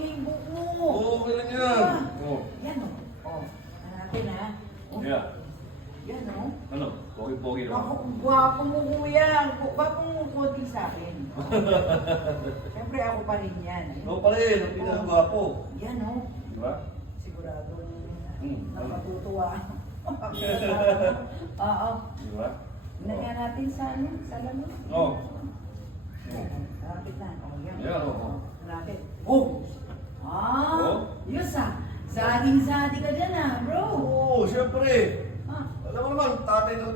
yung buhok mo. Oo, okay lang yan. Oo. Yan o. Oh. Hanapin ha. Oh. Yeah. Yan o. Ano? Pogi-pogi Ako, naman. gwapo mo kuya. Gwapo mo konti sa akin. Siyempre ako pa rin yan. Oo pa rin, ang pinakagwapo. Yan o. Di ba? Sigurado Hmm. napatutuwa. Oo. Di ba? Lagyan natin sa ano? Sa lamig. Oo. Lapit na. Oh, yan. Yan, oo. Lapit. Oh! Ah! Oh? Yus ah! Saging-sadi ka dyan ah, bro! Oo, syempre. Ah, Alam mo naman, tatay na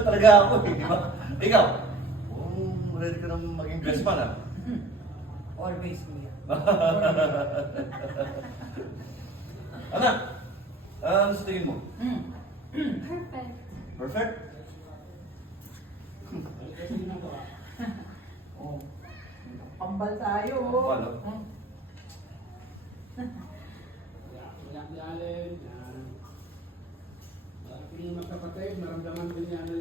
talaga ako eh, di ba? Ikaw, ready ka nang maging best man ah. always kuya. Anak, ano sa tingin mo? Perfect. Perfect? Oh. Pambal tayo. Pambal, oh. Hmm. Wala ni Allen. Aking magkapatid, maramdaman din niya ano